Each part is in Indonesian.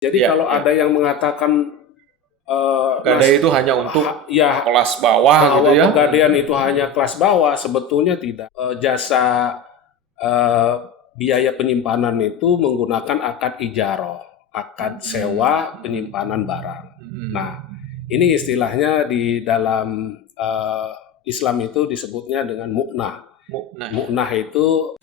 Jadi kalau ada yang mengatakan gadai itu hanya untuk ya kelas bawah gitu ya. Pegadaian itu hanya kelas bawah, sebetulnya tidak. Jasa biaya penyimpanan itu menggunakan akad ijaroh, akad sewa penyimpanan barang. Nah, ini istilahnya di dalam Islam itu disebutnya dengan mu'nah. Mu'nah itu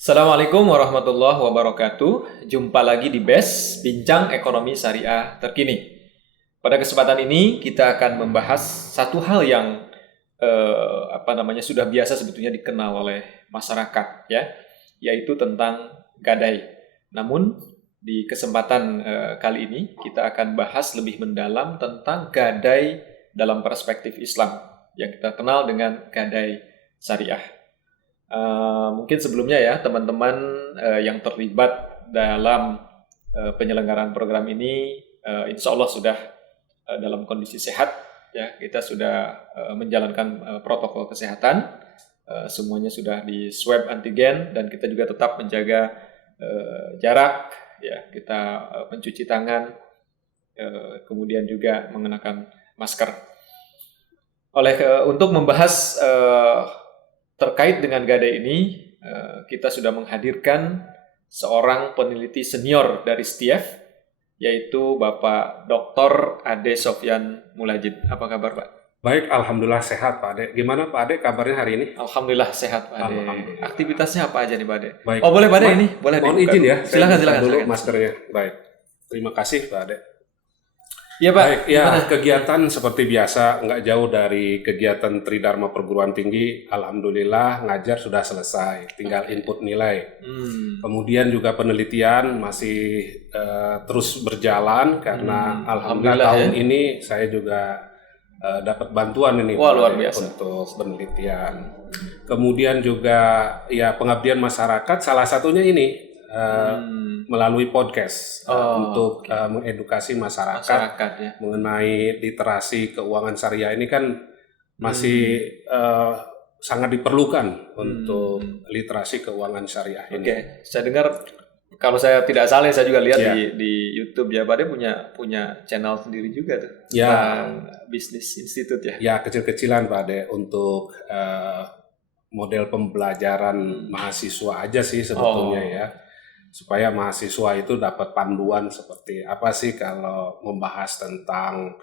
Assalamualaikum warahmatullahi wabarakatuh. Jumpa lagi di BES, Bincang Ekonomi Syariah Terkini. Pada kesempatan ini kita akan membahas satu hal yang sudah biasa sebetulnya dikenal oleh masyarakat, ya, yaitu tentang gadai. Namun di kesempatan kali ini kita akan bahas lebih mendalam tentang gadai dalam perspektif Islam yang kita kenal dengan gadai syariah. Mungkin sebelumnya ya teman-teman yang terlibat dalam penyelenggaraan program ini insya Allah sudah dalam kondisi sehat, ya. Kita sudah menjalankan protokol kesehatan, semuanya sudah di swab antigen dan kita juga tetap menjaga jarak, ya. Kita mencuci tangan, kemudian juga mengenakan masker. Untuk membahas terkait dengan gadai ini, kita sudah menghadirkan seorang peneliti senior dari STIEF, yaitu Bapak Dr. Ade Sofyan Mulajid. Apa kabar, Pak? Baik, alhamdulillah sehat, Pak Ade. Gimana Pak Ade kabarnya hari ini? Alhamdulillah sehat, Pak Ade. Aktivitasnya apa aja nih, Pak Ade? Baik. Oh, boleh Pak Ade ini? Boleh mohon izin ya. Silakan dulu maskernya. Baik. Terima kasih, Pak Ade. Iya, Pak. Baik, ya, kegiatan seperti biasa, nggak jauh dari kegiatan Tridharma Perguruan Tinggi. Alhamdulillah ngajar sudah selesai, tinggal input nilai. Kemudian juga penelitian masih terus berjalan karena alhamdulillah tahun ini saya juga dapat bantuan ini. Wah, luar biasa untuk penelitian. Kemudian juga ya pengabdian masyarakat, salah satunya ini melalui podcast untuk mengedukasi masyarakat ya, mengenai literasi keuangan syariah ini kan masih sangat diperlukan untuk literasi keuangan syariah ini. Oke, saya dengar kalau saya tidak salah saya juga lihat di YouTube ya, Pak Ade punya channel sendiri juga tuh. Ya, Bisnis Institute ya. Ya, kecil-kecilan Pak Ade untuk model pembelajaran mahasiswa aja sih sebetulnya ya. Supaya mahasiswa itu dapat panduan seperti apa sih kalau membahas tentang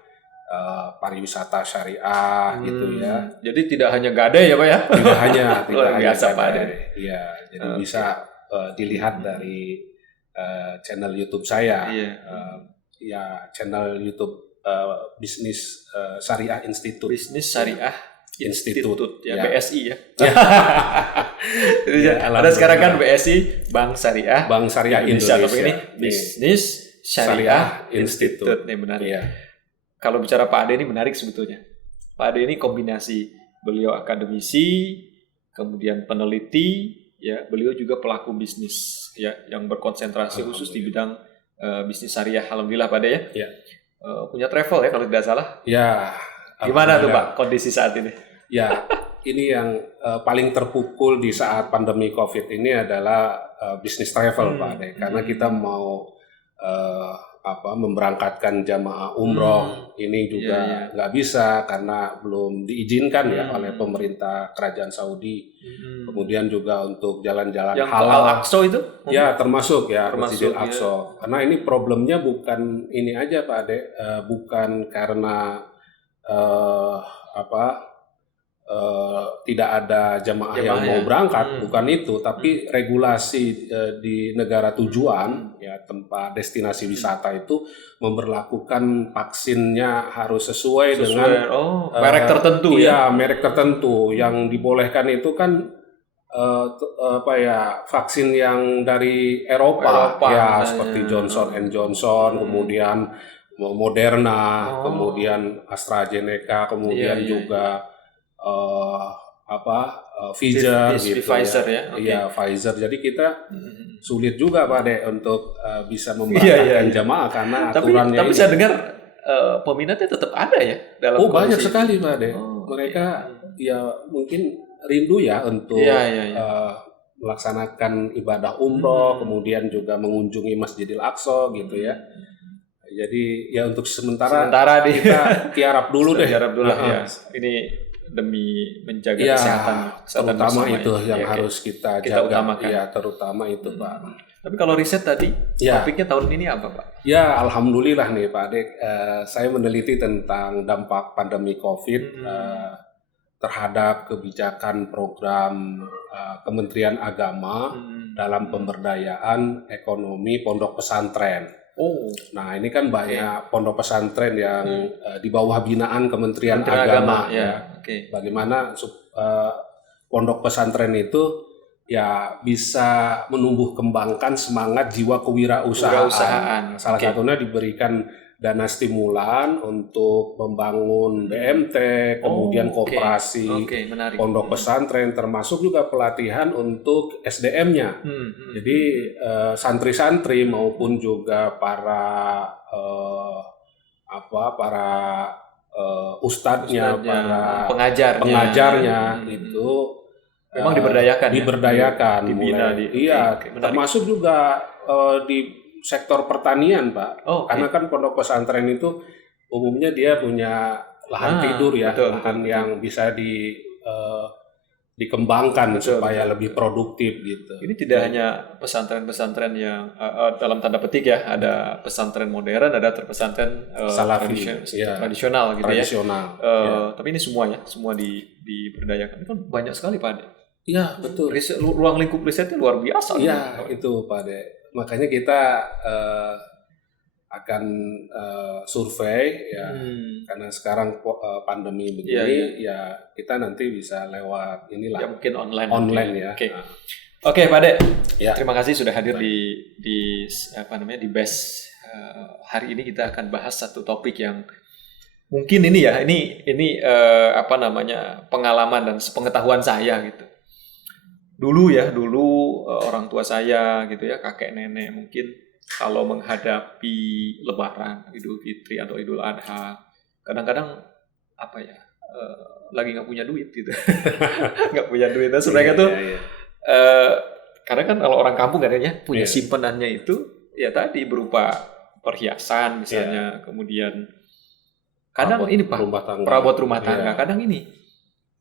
pariwisata syariah gitu ya. Jadi tidak hanya gadai ya, Pak ya? Tidak hanya biasa, Pak Ade. Iya, jadi bisa dilihat dari channel YouTube saya. Ya, channel YouTube Bisnis Syariah Institute. Bisnis Syariah Institute ya, BSI ya. Ada sekarang kan BSI, Bank Syariah Indonesia. Tapi ini Bisnis Syariah Institute nih, menarik. Kalau bicara Pak Ade ini menarik sebetulnya. Pak Ade ini kombinasi, beliau akademisi, kemudian peneliti, ya, beliau juga pelaku bisnis ya yang berkonsentrasi khusus di bidang bisnis syariah. Alhamdulillah Pak Ade ya. Punya travel ya kalau tidak salah. Ya. Gimana tuh Pak kondisi saat ini? Ya, ini yang paling terpukul di saat pandemi COVID ini adalah bisnis travel, Pak Ade. Karena kita mau memberangkatkan jamaah umroh ini juga nggak bisa karena belum diizinkan ya oleh pemerintah kerajaan Saudi. Kemudian juga untuk jalan-jalan halal. Al-Aqsa itu? Ya, termasuk Masjidil Aqsa. Karena ini problemnya bukan ini aja, Pak Ade. Bukan karena tidak ada jamaah yang mau berangkat, bukan itu, tapi regulasi di negara tujuan ya tempat destinasi wisata itu memberlakukan vaksinnya harus sesuai dengan merek tertentu ya. Merek tertentu yang dibolehkan itu kan vaksin yang dari Eropa ya, seperti Johnson & Johnson, kemudian Moderna, kemudian AstraZeneca, kemudian juga Pfizer gitu Pfizer ya. Iya, Pfizer. Jadi kita sulit juga Pak De untuk bisa memberangkatkan jamaah karena aturannya tapi saya dengar peminatnya tetap ada ya dalam banyak sekali Pak De. Mereka ya mungkin rindu ya untuk melaksanakan ibadah umroh, kemudian juga mengunjungi Masjidil Aqsa gitu ya. Jadi ya untuk sementara kita tiarap dulu deh. Tiarap dulu ya. Ini demi menjaga kesehatan terutama itu yang harus kita jaga. Utamakan. Ya, terutama itu Pak. Tapi kalau riset tadi, topiknya tahun ini apa Pak? Ya, alhamdulillah nih Pak Adek, saya meneliti tentang dampak pandemi COVID terhadap kebijakan program Kementerian Agama dalam pemberdayaan ekonomi pondok pesantren. Nah, ini kan banyak pondok pesantren yang di bawah binaan Kementerian Agama. Bagaimana pondok pesantren itu ya bisa menumbuh kembangkan semangat jiwa kewirausahaan. Salah satunya diberikan dana stimulan untuk membangun BMT, kemudian koperasi pondok pesantren, termasuk juga pelatihan untuk SDM-nya. Jadi santri-santri maupun juga para ustadznya, para pengajarnya itu memang diberdayakan, dibina, termasuk juga di sektor pertanian Pak, karena kan pondok pesantren itu umumnya dia punya lahan tidur ya, lahan yang bisa dikembangkan supaya lebih produktif gitu. Ini tidak hanya pesantren-pesantren yang dalam tanda petik ya, ada pesantren modern, ada pesantren tradisional gitu ya. Tapi ini semua diberdayakan. Itu kan banyak sekali Pak Ade. Iya betul. Ruang lingkup risetnya luar biasa. Iya itu Pak Ade. Makanya kita akan survei ya, karena sekarang pandemi begini ya kita nanti bisa lewat inilah ya, mungkin online ya. Oke, Pak Ade. Terima kasih sudah hadir di BES. Hari ini kita akan bahas satu topik yang mungkin ini pengalaman dan sepengetahuan saya gitu. Dulu orang tua saya gitu ya, kakek nenek mungkin kalau menghadapi Lebaran, Idul Fitri atau Idul Adha, kadang-kadang lagi nggak punya duit gitu, nggak punya duit. Dan sebenarnya karena kan kalau orang kampung katanya punya simpenannya itu ya tadi berupa perhiasan misalnya, kemudian kadang perabot rumah tangga, kadang ini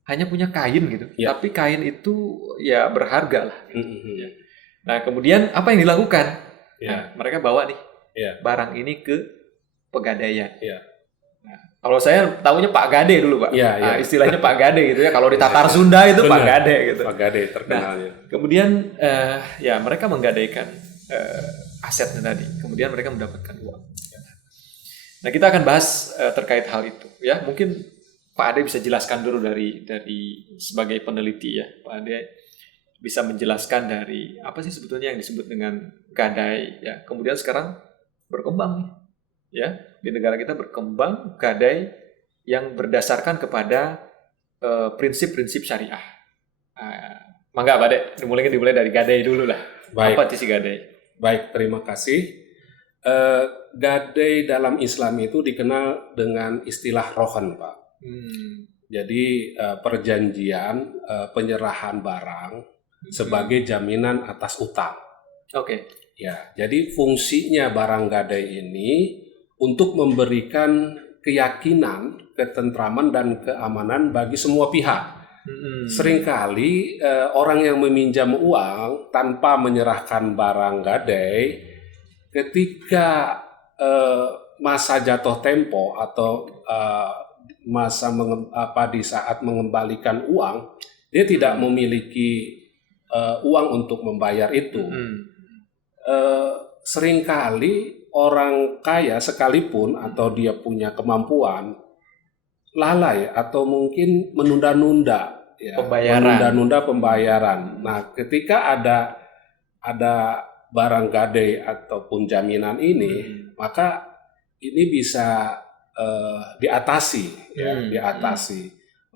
hanya punya kain gitu, tapi kain itu ya berharga lah. Nah kemudian apa yang dilakukan? Nah, mereka bawa nih barang ini ke Pegadaian. Nah, kalau saya tahunya Pak Gade dulu Pak. Istilahnya Pak Gade gitu ya. Kalau di Tatar Sunda itu Pak Gade gitu. Pak Gade terkenalnya. Nah, kemudian mereka menggadaikan asetnya tadi. Kemudian mereka mendapatkan uang. Nah kita akan bahas terkait hal itu ya. Mungkin Pak Ade bisa jelaskan dulu dari sebagai peneliti ya. Pak Ade bisa menjelaskan dari apa sih sebetulnya yang disebut dengan gadai ya. Kemudian sekarang berkembang nih ya. Di negara kita berkembang gadai yang berdasarkan kepada prinsip-prinsip syariah. Mangga Pak Ade, dimulai dari gadai dulu lah. Baik. Apa sih gadai? Baik, terima kasih. Gadai dalam Islam itu dikenal dengan istilah rohan Pak. Jadi perjanjian penyerahan barang sebagai jaminan atas utang. Ya, jadi fungsinya barang gadai ini untuk memberikan keyakinan, ketentraman dan keamanan bagi semua pihak. Seringkali orang yang meminjam uang tanpa menyerahkan barang gadai, ketika masa jatuh tempo atau di saat mengembalikan uang, dia tidak memiliki uang untuk membayar itu. Seringkali orang kaya sekalipun atau dia punya kemampuan lalai atau mungkin menunda-nunda pembayaran. Nah, ketika ada barang gadai ataupun jaminan ini, maka ini bisa diatasi.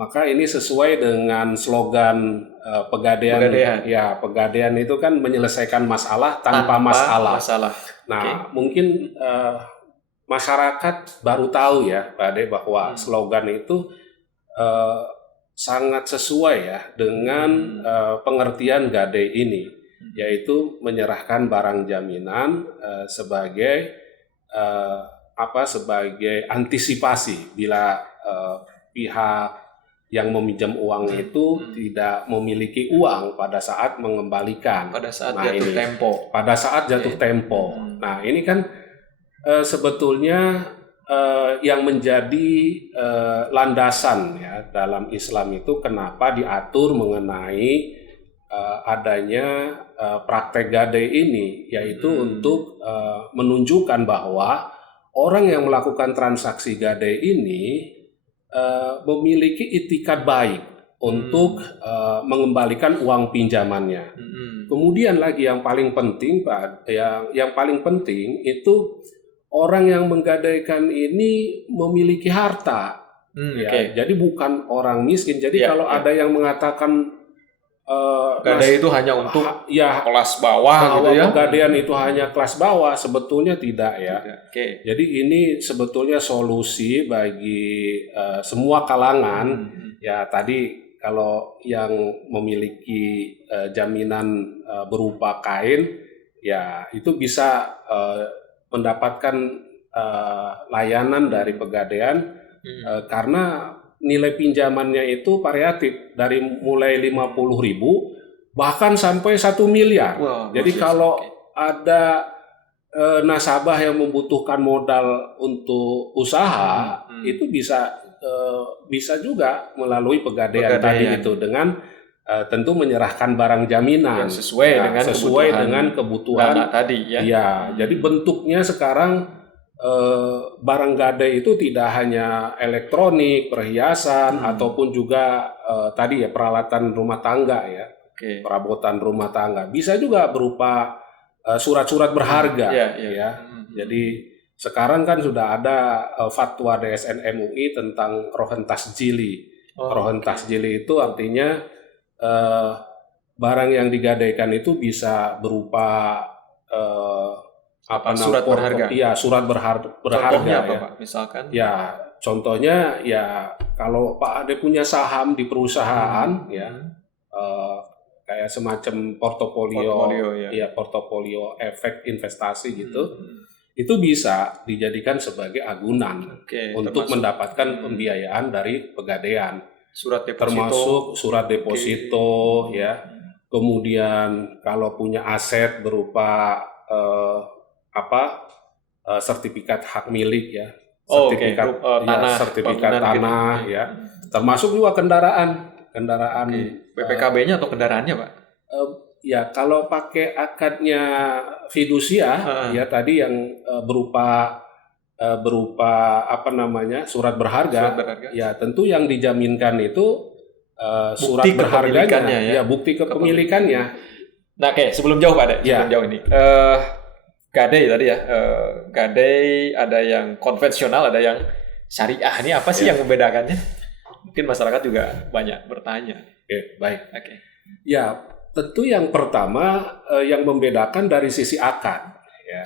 Maka ini sesuai dengan slogan Pegadaian. Ya, Pegadaian itu kan menyelesaikan masalah tanpa masalah. Nah, mungkin masyarakat baru tahu ya, Pak Ade, bahwa slogan itu sangat sesuai ya dengan pengertian gadai ini, yaitu menyerahkan barang jaminan sebagai sebagai antisipasi bila pihak yang meminjam uang itu tidak memiliki uang pada saat mengembalikan. Pada saat jatuh tempo. Pada saat jatuh tempo. Nah ini kan sebetulnya yang menjadi landasan ya dalam Islam itu kenapa diatur mengenai adanya praktek gadai ini, yaitu untuk menunjukkan bahwa orang yang melakukan transaksi gadai ini memiliki itikat baik untuk mengembalikan uang pinjamannya. Kemudian lagi yang paling penting Pak, yang paling penting itu orang yang menggadaikan ini memiliki harta, jadi bukan orang miskin. Jadi kalau ada yang mengatakan gadai itu hanya untuk kelas bawah gitu ya, pegadaian itu hanya kelas bawah, sebetulnya tidak ya. Jadi ini sebetulnya solusi bagi semua kalangan. Ya tadi kalau yang memiliki jaminan berupa kain, ya itu bisa mendapatkan layanan dari pegadaian karena nilai pinjamannya itu variatif dari mulai 50.000 bahkan sampai 1 miliar. Jadi kalau ada nasabah yang membutuhkan modal untuk usaha itu bisa juga melalui pegadaian tadi itu dengan tentu menyerahkan barang jaminan sesuai dengan kebutuhan tadi ya. Ya, jadi bentuknya sekarang barang gadai itu tidak hanya elektronik, perhiasan ataupun juga tadi ya peralatan rumah tangga ya. Perabotan rumah tangga. Bisa juga berupa surat-surat berharga ya. Jadi sekarang kan sudah ada fatwa DSN MUI tentang rohen tasjili. Rohen tasjili itu artinya barang yang digadaikan itu bisa berupa surat berharga. Iya, surat berharga. Contohnya apa, ya. Pak? Misalkan? Ya, contohnya ya kalau Pak Ade punya saham di perusahaan kayak semacam portofolio efek investasi gitu. Itu bisa dijadikan sebagai agunan untuk mendapatkan pembiayaan dari pegadaian. Surat deposito. Termasuk surat deposito ya. Kemudian kalau punya aset berupa sertifikat hak milik ya. Sertifikat tanah gitu. Ya. Termasuk juga kendaraan PPKB-nya atau kendaraannya, Pak? Ya kalau pakai akadnya fidusia ya tadi yang berupa surat berharga. Ya tentu yang dijaminkan itu surat berharganya ya bukti kepemilikannya. Nah, sebelum jauh Pak, sebelum jauh ini gadai tadi ya, gadai ada yang konvensional, ada yang syariah. Ini apa sih yang membedakannya? Mungkin masyarakat juga banyak bertanya. Baik. Ya, tentu yang pertama yang membedakan dari sisi akad. Ya.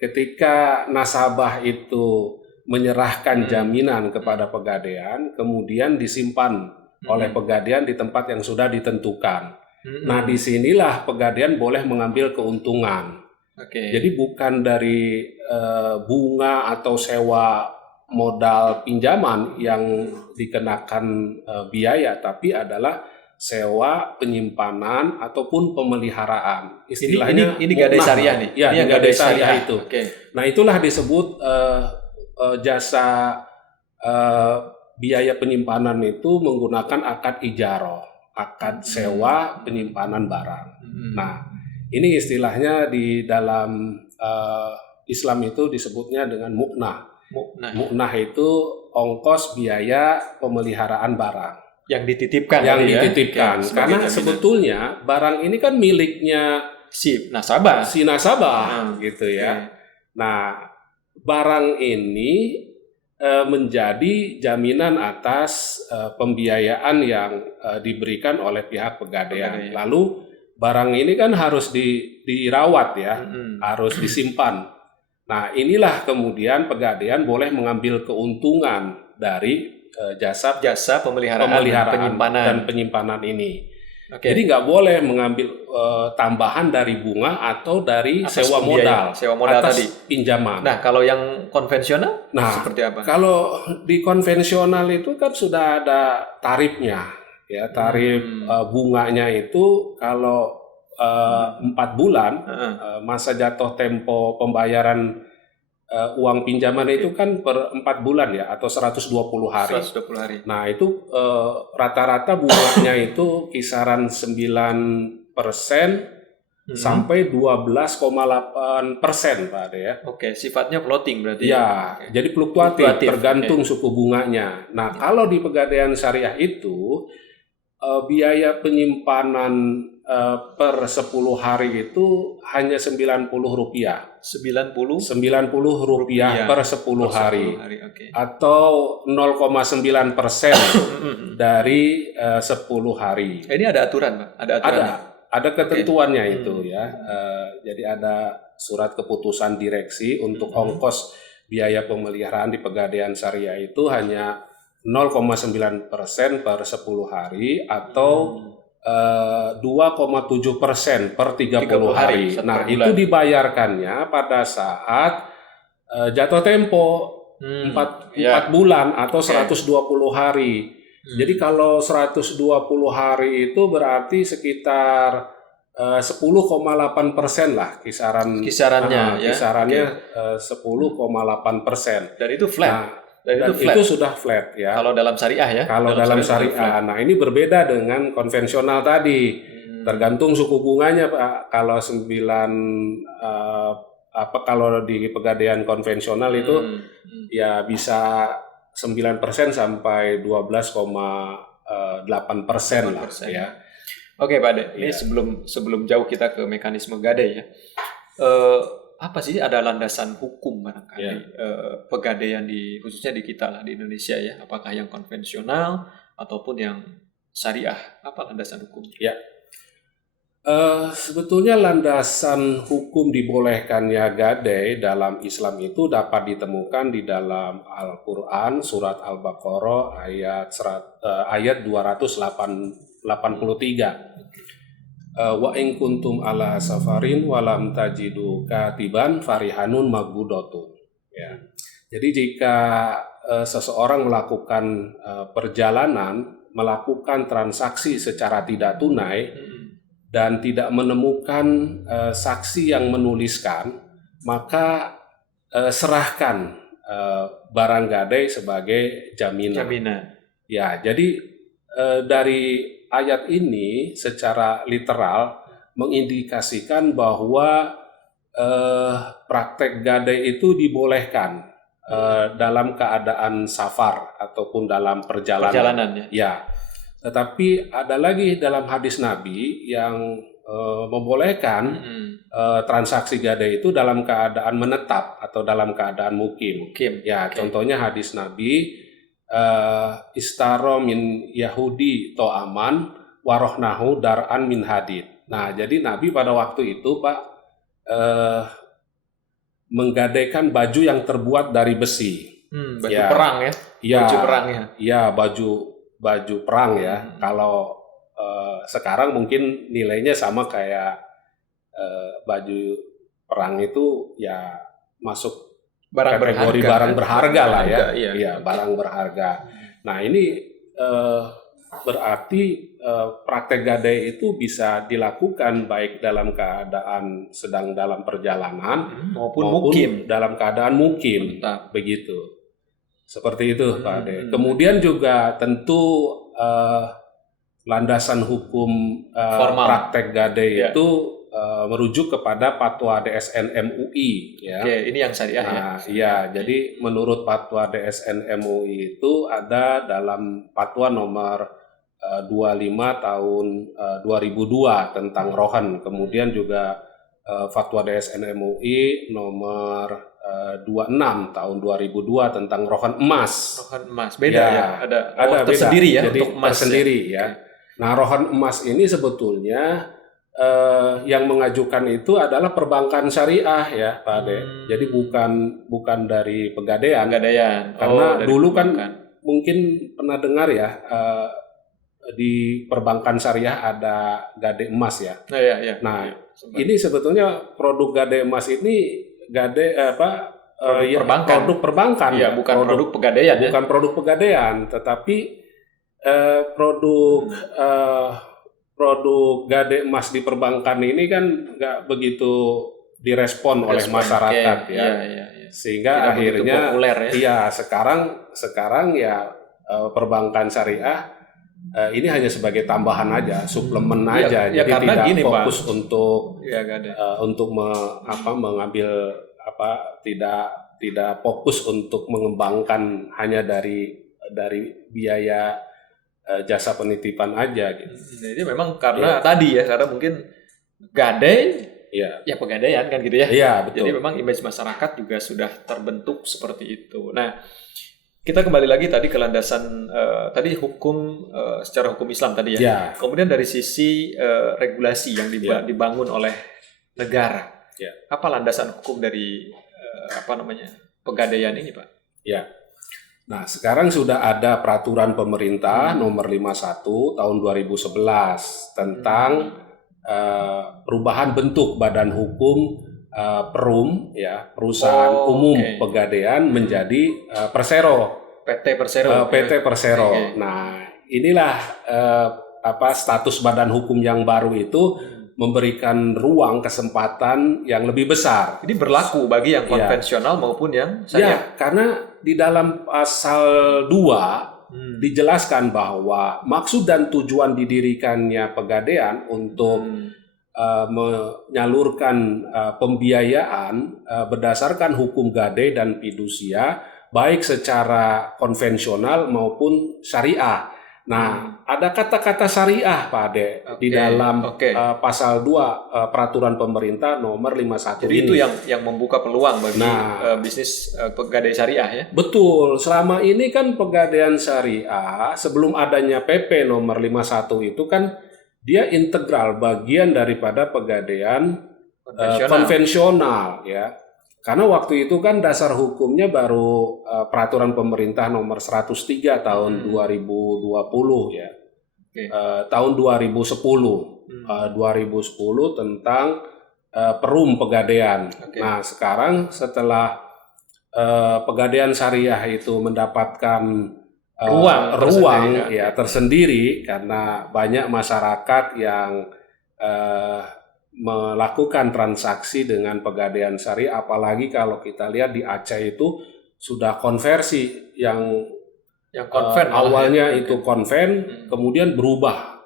Ketika nasabah itu menyerahkan jaminan kepada pegadaian, kemudian disimpan oleh pegadaian di tempat yang sudah ditentukan. Nah, disinilah pegadaian boleh mengambil keuntungan. Jadi bukan dari bunga atau sewa modal pinjaman yang dikenakan biaya, tapi adalah sewa penyimpanan ataupun pemeliharaan. Istilahnya ini gadai syariah nih. Ya, ini gadai syariah itu. Nah, itulah disebut jasa biaya penyimpanan itu menggunakan akad ijaroh, akad sewa penyimpanan barang. Nah, ini istilahnya di dalam Islam itu disebutnya dengan mu'nah. Mu'nah itu ongkos biaya pemeliharaan barang yang dititipkan. Karena sebetulnya barang ini kan miliknya si nasabah gitu ya. Nah, barang ini menjadi jaminan atas pembiayaan yang diberikan oleh pihak pegadaian. Lalu barang ini kan harus dirawat ya, harus disimpan. Nah, inilah kemudian pegadaian boleh mengambil keuntungan dari jasa pemeliharaan dan penyimpanan ini. Okay. Jadi nggak boleh mengambil tambahan dari bunga atau dari sewa modal atas tadi. pinjaman. Nah, kalau yang konvensional seperti apa? Kalau di konvensional itu kan sudah ada tarifnya, ya tarif bunganya itu kalau 4 bulan masa jatuh tempo pembayaran uang pinjaman itu kan per 4 bulan ya, atau 120 hari. 120 hari. Nah itu rata-rata bunganya itu kisaran 9% sampai 12,8% Pak Ade ya. Oke, sifatnya floating berarti. Ya, jadi fluktuatif tergantung suku bunganya. Nah kalau di Pegadaian Syariah itu biaya penyimpanan per 10 hari itu hanya Rp90. Rp90 per 10 hari. Okay. Atau 0,9% dari 10 hari. Ini ada aturan, Pak? Ada ketentuannya itu ya. Jadi ada surat keputusan direksi untuk ongkos biaya pemeliharaan di Pegadaian Syariah itu hanya 0,9% per 10 hari atau 2,7% per 30 hari. Nah, itu dibayarkannya pada saat jatuh tempo 4 bulan atau 120 hari. Jadi kalau 120 hari itu berarti sekitar 10,8% lah kisarannya 10,8%. Dan itu flat. Nah, dan itu sudah flat ya. Kalau dalam syariah ya. Kalau dalam syariah. Nah, ini berbeda dengan konvensional tadi. Tergantung suku bunganya Pak. Kalau kalau di Pegadaian konvensional itu ya bisa 9% sampai 12,8% lah ya. Oke Pak Ade, ini sebelum jauh kita ke mekanisme gadai ya. Apa sih ada landasan hukum barangkali pegadaian khususnya di kita lah di Indonesia ya, apakah yang konvensional ataupun yang syariah, apa landasan hukum? Ya, sebetulnya landasan hukum dibolehkannya gadai dalam Islam itu dapat ditemukan di dalam Al-Quran surat Al-Baqarah ayat 283. Wa in kuntum ala safarin walam tajidu katiban farihanun maghbudatun. Ya. Jadi jika seseorang melakukan perjalanan, melakukan transaksi secara tidak tunai dan tidak menemukan saksi yang menuliskan, maka serahkan barang gadai sebagai jaminan. Ya, jadi dari ayat ini secara literal mengindikasikan bahwa praktek gadai itu dibolehkan dalam keadaan safar ataupun dalam perjalanan. Ya. Tetapi ada lagi dalam hadis Nabi yang membolehkan transaksi gadai itu dalam keadaan menetap atau dalam keadaan mukim. Ya, contohnya hadis Nabi istaro min Yahudi to'aman warohnahu dar'an min hadid. Nah, jadi Nabi pada waktu itu Pak menggadaikan baju yang terbuat dari besi. Baju perang ya? Baju perang ya? Iya, baju perang ya. Kalau sekarang mungkin nilainya sama kayak baju perang itu ya masuk kategori barang berharga lah ya. Iya, barang berharga. Nah, ini berarti praktek gadai itu bisa dilakukan baik dalam keadaan sedang dalam perjalanan maupun dalam keadaan mukim. Begitu. Seperti itu Pak Ade. Kemudian juga tentu landasan hukum praktek gadai itu merujuk kepada fatwa DSN MUI ya. Oke, ini yang syariah ya. Jadi menurut fatwa DSN MUI itu ada dalam fatwa nomor 25 tahun 2002 tentang rohan. Kemudian juga fatwa DSN MUI nomor 26 tahun 2002 tentang rohan emas. Rohan emas beda ya. Ada tersendiri ya. Jadi untuk emas tersendiri ya. Nah, rohan emas ini sebetulnya yang mengajukan itu adalah perbankan syariah ya Pak Ade. Jadi bukan dari pegadaian. Karena dulu kan mungkin pernah dengar ya, di perbankan syariah ada Gade Emas ya. Nah, ini sebetulnya produk Gade Emas ini produk perbankan, ya, bukan produk pegadaian, bukan produk pegadaian, tetapi produk Gade Emas di perbankan ini kan nggak begitu direspon oleh masyarakat ya. Sehingga tidak akhirnya populer, ya. Iya, sekarang ya perbankan syariah ini hanya sebagai tambahan aja, suplemen aja, jadi tidak gini, fokus Pak, untuk mengambil tidak fokus untuk mengembangkan hanya dari biaya jasa penitipan aja gitu. Jadi memang karena tadi ya, karena mungkin gadai ya pegadaian kan gitu ya. Iya, betul. Jadi memang image masyarakat juga sudah terbentuk seperti itu. Nah, kita kembali lagi tadi ke landasan tadi hukum secara hukum Islam tadi ya. Ya. Kemudian dari sisi regulasi yang dibangun oleh negara. Ya. Apa landasan hukum dari pegadaian ini, Pak? Ya. Nah, sekarang sudah ada peraturan pemerintah nomor 51 tahun 2011 tentang perubahan bentuk badan hukum Perum ya, perusahaan umum pegadaian menjadi Persero. PT Persero. PT Persero. Nah, inilah status badan hukum yang baru itu memberikan ruang kesempatan yang lebih besar. Ini berlaku bagi yang konvensional maupun yang syariah. Ya, karena di dalam pasal 2 dijelaskan bahwa maksud dan tujuan didirikannya pegadaian untuk menyalurkan pembiayaan berdasarkan hukum gadai dan fidusia baik secara konvensional maupun syariah. Nah, ada kata-kata syariah Pak Ade di dalam pasal 2 peraturan pemerintah nomor 51 Jadi ini. Itu yang membuka peluang bagi bisnis pegadaian syariah ya. Betul. Selama ini kan pegadaian syariah sebelum adanya PP nomor 51 itu kan dia integral bagian daripada pegadaian konvensional ya. Karena waktu itu kan dasar hukumnya baru peraturan pemerintah nomor 103 tahun 2020 ya. Tahun 2010. 2010 tentang Perum Pegadaian. Nah, sekarang setelah pegadaian syariah itu mendapatkan ruang tersendiri karena banyak masyarakat yang melakukan transaksi dengan pegadaian syariah, apalagi kalau kita lihat di Aceh itu sudah konversi yang konven awalnya itu konven kemudian berubah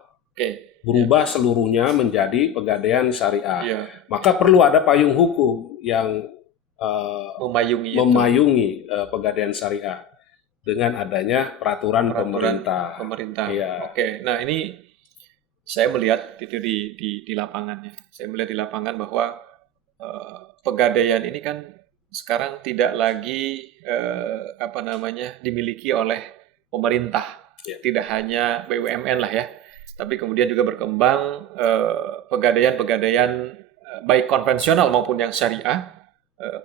seluruhnya menjadi pegadaian syariah. Maka perlu ada payung hukum yang memayungi pegadaian syariah dengan adanya peraturan pemerintah. Ya. Nah ini saya melihat itu di lapangan ya. Saya melihat di lapangan bahwa pegadaian ini kan sekarang tidak lagi dimiliki oleh pemerintah. Tidak hanya BUMN lah ya, tapi kemudian juga berkembang pegadaian baik konvensional maupun yang syariah,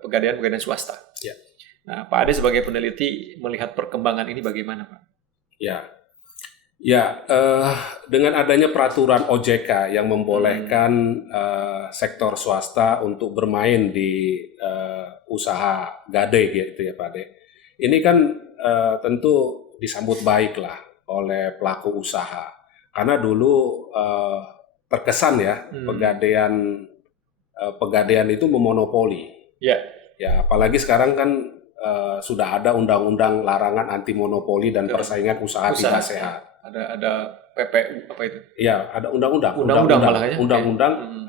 pegadaian swasta. Ya. Nah, Pak Ade sebagai peneliti melihat perkembangan ini bagaimana, Pak? Dengan adanya peraturan OJK yang membolehkan sektor swasta untuk bermain di usaha gadai gitu ya Pak Ade. Ini kan tentu disambut baik lah oleh pelaku usaha. Karena dulu terkesan ya pegadaian itu memonopoli. Ya, apalagi sekarang kan sudah ada undang-undang larangan anti monopoli dan persaingan usaha tidak sehat. Ada PPU apa itu? Iya, ada undang-undang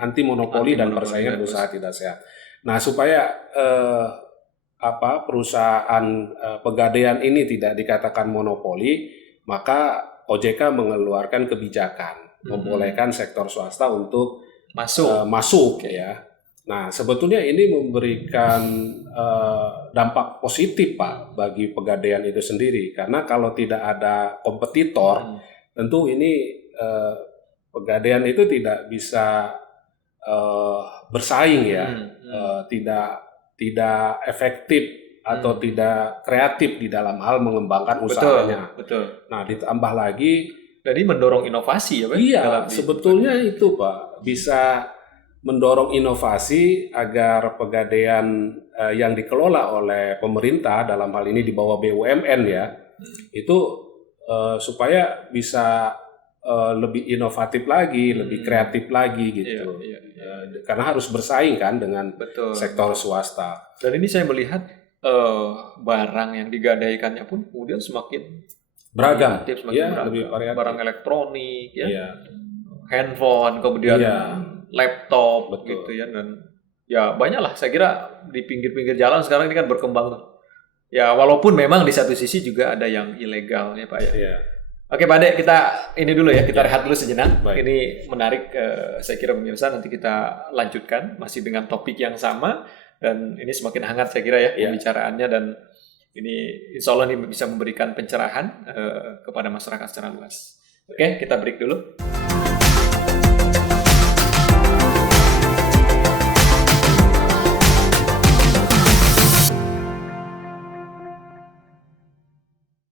anti monopoli dan persaingan usaha tidak sehat. Nah, supaya perusahaan pegadaian ini tidak dikatakan monopoli, maka OJK mengeluarkan kebijakan membolehkan sektor swasta untuk masuk ya. Nah, sebetulnya ini memberikan dampak positif Pak bagi pegadaian itu sendiri, karena kalau tidak ada kompetitor, tentu ini pegadaian itu tidak bisa bersaing ya, tidak efektif atau tidak kreatif di dalam hal mengembangkan usahanya. Betul. Nah, ditambah lagi jadi mendorong inovasi ya Pak? Iya, sebetulnya itu Pak, bisa mendorong inovasi agar pegadaian yang dikelola oleh pemerintah, dalam hal ini di bawah BUMN ya, itu supaya bisa lebih inovatif lagi, lebih kreatif lagi gitu. Iya. Karena harus bersaing kan dengan sektor swasta. Dan ini saya melihat barang yang digadaikannya pun kemudian semakin beragam, beragam. Lebih variatif. Barang elektronik, handphone, kemudian laptop, gitu ya, dan ya banyak lah. Saya kira di pinggir-pinggir jalan sekarang ini kan berkembang tuh. Ya walaupun memang di satu sisi juga ada yang ilegal ya Pak ya. Iya. Oke Pak Ade, kita ini dulu ya, kita rehat dulu sejenak. Baik. Ini menarik, saya kira pemirsa, nanti kita lanjutkan masih dengan topik yang sama. Dan ini semakin hangat saya kira ya pembicaraannya, dan ini insya Allah ini bisa memberikan pencerahan kepada masyarakat secara luas. Oke, kita break dulu.